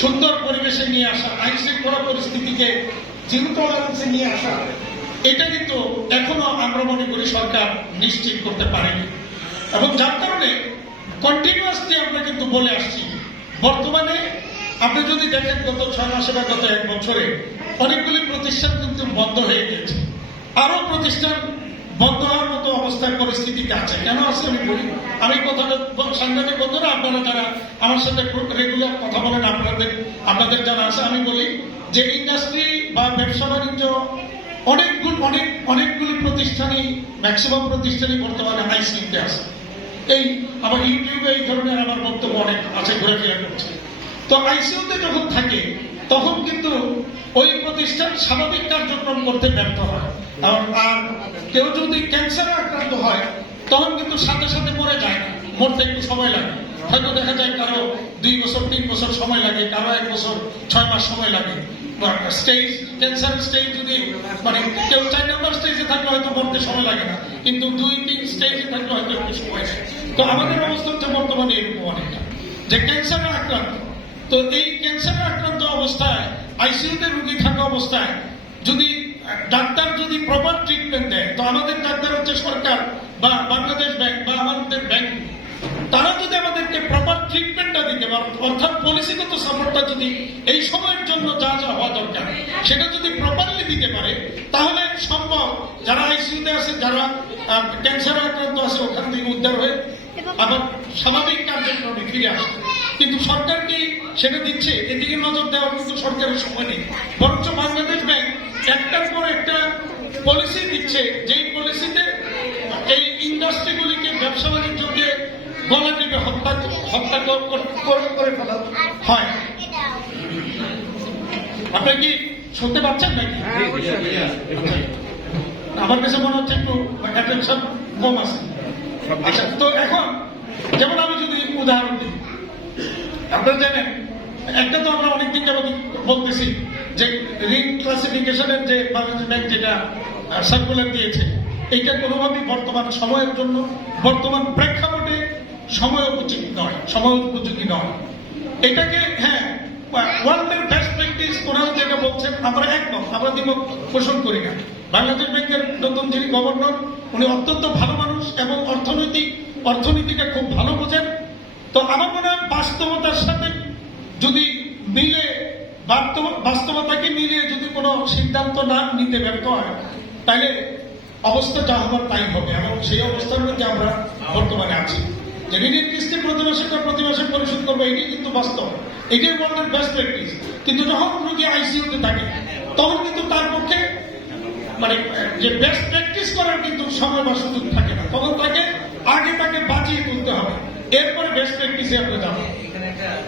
সুন্দর পরিবেশে নিয়ে আসা, আইন শৃঙ্খলা পরিস্থিতিকে জিরো টলারেন্সে নিয়ে আসা, এটা কিন্তু এখনো আমরা মনে করি সরকার নিশ্চিত করতে পারেনি। এবং যার কারণে কন্টিনিউয়াসলি আমরা কিন্তু বলে আসছি, বর্তমানে আপনি যদি দেখেন গত 6 মাসে বা গত 1 বছরে অনেকগুলি প্রতিষ্ঠান কিন্তু বন্ধ হয়ে গেছে, আরো প্রতিষ্ঠান বন্ধ হওয়ার মতো অবস্থায় পরিস্থিতিতে আছে। কেন আছে আমি বলি, আমি কথাটা সাংবাদিক বন্ধুরা আপনারা যারা আমার সাথে রেগুলার কথা বলেন, আপনাদের জানা আছে, আমি বলি যে ইন্ডাস্ট্রি বা ব্যবসা বাণিজ্য অনেকগুলি প্রতিষ্ঠানই, ম্যাক্সিমাম প্রতিষ্ঠানই বর্তমানে আইসিইউতে আছে। এই আবার ইউটিউবে এই ধরনের আমার বক্তব্য অনেক আছে, ঘোরাফেরা করছে। তো আইসিইউতে যখন থাকে তখন কিন্তু ওই প্রতিষ্ঠান স্বাভাবিক কার্যক্রম করতে ব্যর্থ হয়। আর কেউ যদি ক্যান্সারে আক্রান্ত হয় তখন কিন্তু সাথে সাথে মরে যায় না, মরতে একটু সময় লাগে। হয়তো দেখা যায় কারো 2 বছর 3 বছর সময় লাগে, কারো 1 বছর 6 মাস সময় লাগে। স্টেজ, ক্যান্সার স্টেজ যদি মানে কেউ 4 নম্বর স্টেজে থাকলে হয়তো মরতে সময় লাগে না, কিন্তু 2-3 স্টেজে থাকলে হয়তো একটু সময় লাগে। তো আমাদের অবস্থা হচ্ছে বর্তমানে এরকম অনেকটা, যে ক্যান্সারে আক্রান্ত। তো এই ক্যান্সারে আক্রান্ত অবস্থায় আইসিইউতে রোগী থাকা অবস্থায় যদি ডাক্তার যদি প্রপার ট্রিটমেন্ট দেয়, তো আমাদের ডাক্তার হচ্ছে সরকার বা বাংলাদেশ ব্যাংক বা আমাদের ব্যাংক, তারা যদি আমাদেরকে প্রপার ট্রিটমেন্টটা দিতে পারে, অর্থাৎ পলিসিগত সাপোর্টটা যদি এই সময়ের জন্য যা যা হওয়া দরকার সেটা যদি প্রপারলি দিতে পারে, তাহলে সম্ভব যারা আইসিইউতে আছে, যারা ক্যান্সার আক্রান্ত আছে, ওখান থেকে উদ্ধার হয়ে আবার স্বাভাবিক কার্যক্রমে ফিরে আসে। কিন্তু সরকার কি সেটা দিচ্ছে? এদিকে নজর দেওয়ার কিন্তু সরকারের সময় নেই। বরঞ্চ বাংলাদেশ ব্যাংক একটার পর একটা পলিসি দিচ্ছে, যেই পলিসিতে এই ইন্ডাস্ট্রিগুলিকে, ব্যবসা বাণিজ্যকে গলা টিপে হত্যা করে ফেলা হয়। আপনি কি শুনতে পাচ্ছেন নাকি? আমার কাছে মনে হচ্ছে একটু অ্যাটেনশন কম আছে। আচ্ছা, তো এখন যেমন আমি যদি উদাহরণ দিই, আপনারা জানেন একটা তো আমরা অনেকদিন যাবত বলতেছি যে ঋণ ক্লাসিফিকেশনের যে বাংলাদেশ ব্যাংক যেটা সার্কুলার দিয়েছে, এইটা কোনোভাবেই বর্তমান সময়ের জন্য, বর্তমান প্রেক্ষাপটে সময় উপযোগী নয়। এটাকে হ্যাঁ ওয়ার্ল্ডের বেস্ট প্র্যাকটিস ওনারা যেটা বলছেন আমরা একমত, আমরা দ্বিমত পোষণ করি না। বাংলাদেশ ব্যাংকের নতুন যিনি গভর্নর, উনি অত্যন্ত ভালো মানুষ এবং অর্থনীতিটা খুব ভালো বোঝেন। তো আমার মনে হয় বাস্তবতার সাথে যদি মিলে, বাস্তবতাকে মিলিয়ে যদি কোনো সিদ্ধান্ত না নিতে ব্যর্থ হয়, তাহলে অবস্থা যা হবার তাই হবে। এবং সেই অবস্থার মধ্যে আমরা বর্তমানে আছি, যে ঋণের কিস্তি প্রতি মাসে পরিশোধ করবো, এটাই কিন্তু বাস্তব, এটাই ওয়ার্ল্ডের বেস্ট প্র্যাকটিস। কিন্তু যখন রোগী আইসিইউতে থাকে তখন কিন্তু তার পক্ষে মানে যে বেস্ট প্র্যাকটিস করার কিন্তু সময় বা সুযোগ থাকে না, তখন আগে তাকে বাঁচিয়ে তুলতে হবে, এরপরে বেস্ট প্র্যাকটিসে আমরা যাবো।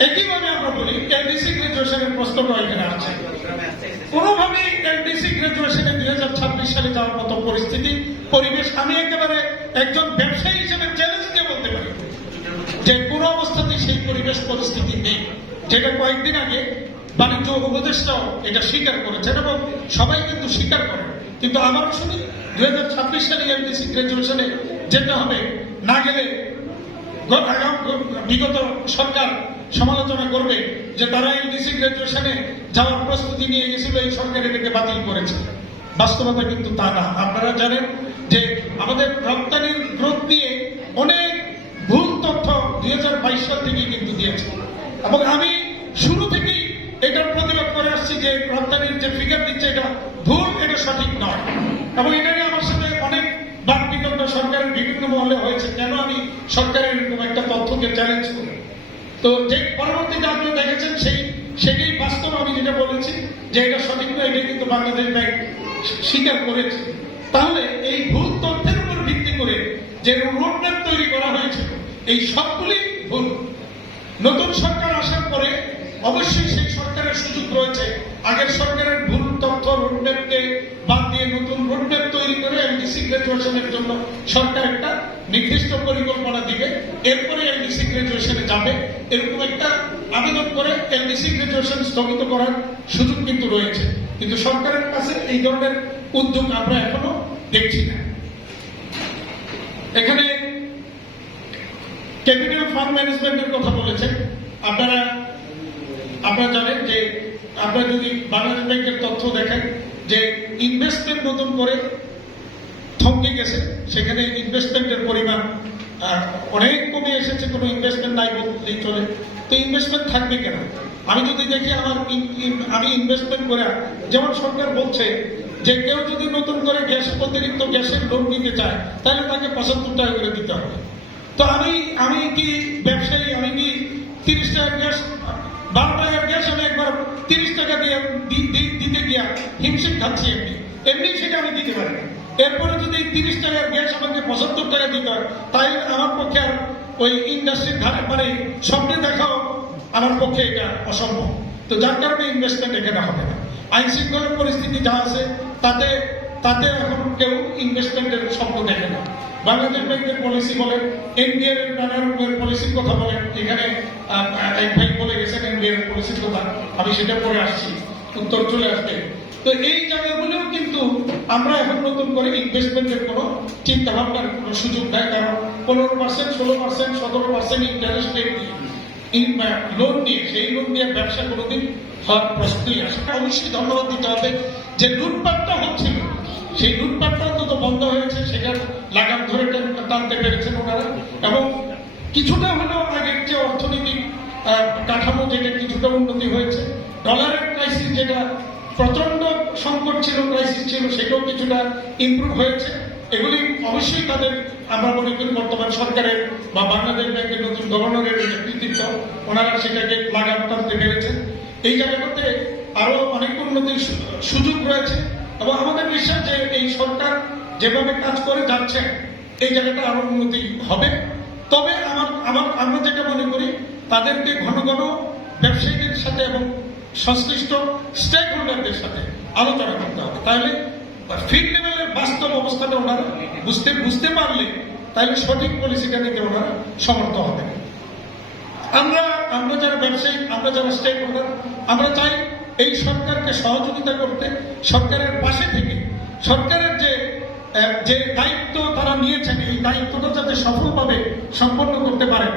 একইভাবে আমরা বলি এলডিসি গ্রাজুয়েশনের প্রশ্নটা এখানে আছে। কোনোভাবেই এলডিসি গ্রাজুয়েশনে 2026 সালে যাওয়ার মতো পরিবেশ আমি একেবারে একজন ব্যবসায়ী হিসেবে চ্যালেঞ্জ দিয়ে বলতে পারি যে কোনো অবস্থাতেই সেই পরিবেশ পরিস্থিতি নেই, যেটা কয়েকদিন আগে বাণিজ্য উপদেষ্টাও এটা স্বীকার করেছেন এবং সবাই কিন্তু স্বীকার করে। কিন্তু আবারও শুনি 2026 সালে এলডিসি গ্রাজুয়েশনে যেতে হবে, না গেলে বিগত সরকার সমালোচনা করবে যে তারা এলডিসি গ্রাজুয়েশনে যাওয়ার প্রস্তুতি নিয়ে গেছিল, এই সরকার এটাকে বাতিল করেছে। বাস্তবতা কিন্তু তা না। আপনারা জানেন যে আমাদের রপ্তানির গ্রোথ নিয়ে অনেক ভুল তথ্য 2022 সাল থেকে কিন্তু দিয়েছে, এবং আমি শুরু থেকেই এটার প্রতিবাদ করে আসছি যে রপ্তানির যে ফিগার দিচ্ছে এটা ভুল, এটা সঠিক নয়। এবং এটা নিয়ে আমার সাথে অনেক বাদ বিতণ্ড সরকারের বিভিন্ন মহলে হয়েছে, কেন আমি সরকারের এরকম একটা তথ্যকে চ্যালেঞ্জ করি। তো যে পরবর্তীতে আপনারা দেখেছেন সেটাই বাস্তব। আমি যেটা বলেছি যে এটা সঠিক নয়, এটা কিন্তু বাংলাদেশ ব্যাংক স্বীকার করেছে। তাহলে এই ভুল তথ্যের উপর ভিত্তি করে যে রোডম্যাপ তৈরি করা হয়েছিল, এই সবগুলি ভুল। নতুন সরকার আসার পরে অবশ্যই সেই সরকারের সুযোগ রয়েছে আগের সরকারের ভুল তথ্য রোডম্যাপকে বাদ দিয়ে নতুন রোডম্যাপ তৈরি করে এলডিসি গ্রাজুয়েশনের জন্য সরকার একটা নির্দিষ্ট পরিকল্পনা দিবে, এরপরে এলডিসি গ্রাজুয়েশনে যাবে, এরকম একটা আবেদন করে এলডিসি গ্রাজুয়েশন স্থগিত করার সুযোগ কিন্তু রয়েছে। কিন্তু সরকারের কাছে এই ধরনের উদ্যোগ আমরা এখনো দেখছি না। এখানে ক্যাপিটাল ফান্ড ম্যানেজমেন্টের কথা বলেছেন আপনারা। আপনারা জানেন যে আপনারা যদি বাংলাদেশ ব্যাংকের তথ্য দেখেন যে ইনভেস্টমেন্ট নতুন করে থমকে গেছে, সেখানে ইনভেস্টমেন্টের পরিমাণ অনেক কমে এসেছে, কোনো ইনভেস্টমেন্ট নাই বলতেই চলে। তো ইনভেস্টমেন্ট থাকবে কেন? আমি যদি দেখি আমি ইনভেস্টমেন্ট করে, যেমন সরকার বলছে যে কেউ যদি নতুন করে অতিরিক্ত গ্যাসের লোন নিতে চায় তাহলে তাকে 75 টাকা করে দিতে হবে। তো আমি কি ব্যবসায়ী, আমি কি 30 টাকার গ্যাস, 12 টাকার গ্যাস আমি একবার 30 টাকা দিয়ে দিতে গিয়া হিমশিম খাচ্ছি, এমনি সেটা আমি দিতে পারি না। এরপরে যদি 30 টাকার গ্যাস আমাকে 75 টাকা দিতে হয়, তাই আমার পক্ষে আর ওই ইন্ডাস্ট্রির ধারে মানে স্বপ্নে দেখাও আমার পক্ষে এটা অসম্ভব। তো যার কারণে ইনভেস্টমেন্ট এখানে হবে না। আইন শৃঙ্খলার পরিস্থিতি যা আছে তাতে এখন কেউ ইনভেস্টমেন্টের স্বপ্ন দেখে না। বাংলাদেশ ব্যাংকের পলিসি বলেন, এনবিআর এর নানা রকমের পলিসির কথা বলেন, এখানে এক ভাই বলে গেছেন এনবিআর এর পলিসির কথা, আমি সেটা পড়ে আসছি, উত্তর চলে আসবে। তো এই জায়গাগুলোও কিন্তু আমরা এখন নতুন করে ইনভেস্টমেন্টের কোনো চিন্তা ভাবনার কোনো সুযোগ নাই, কারণ 15%, 16%, 17% ইন্টারেস্ট রেট দিয়ে লোন নিয়ে, সেই লোন দিয়ে ব্যবসা কোনোদিন হওয়ার প্রশ্নই আসে। অবশ্যই ধন্যবাদ দিতে হবে যে লুটপাটটা হচ্ছিল, সেই লুটপাটটা অন্তত বন্ধ হয়েছে, সেটার লাগাম ধরে টানতে পেরেছেন ওনারা, এবং কিছুটা হলেও আগের যে অর্থনৈতিক কাঠামো যেটা কিছুটা উন্নতি হয়েছে, ডলারের ক্রাইসিস যেটা প্রচন্ড সংকট ছিল, ক্রাইসিস ছিল, সেটাও কিছুটা ইমপ্রুভ হয়েছে। এগুলি অবশ্যই তাদের, আমরা মনে করি বর্তমান সরকারের বা বাংলাদেশ ব্যাংকের নতুন গভর্নরের কৃতিত্ব, ওনারা সেটাকে লাগাম টানতে পেরেছেন। এই জায়গাটাতে আরো অনেক উন্নতির সুযোগ রয়েছে, এবং আমাদের বিশ্বাস যে এই সরকার যেভাবে কাজ করে যাচ্ছে এই জায়গাটা আরো উন্নতি হবে। তবে আমরা যেটা মনে করি, তাদেরকে ঘন ঘন ব্যবসায়ীদের সাথে এবং সংশ্লিষ্ট স্টেক হোল্ডারদের সাথে আলোচনা করতে হবে, তাহলে ফিল্ড লেভেলের বাস্তব অবস্থাটা ওনারা বুঝতে পারলে তাহলে সঠিক পলিসিটা নিতে ওনারা সমর্থ হবে। আমরা যারা ব্যবসায়ী, আমরা যারা স্টেক হোল্ডার, আমরা চাই এই সরকারকে সহযোগিতা করতে, সরকারের পাশে থেকে সরকারের যে দায়িত্ব তারা নিয়েছেন, এই দায়িত্বটা যাতে সফলভাবে সম্পন্ন করতে পারেন।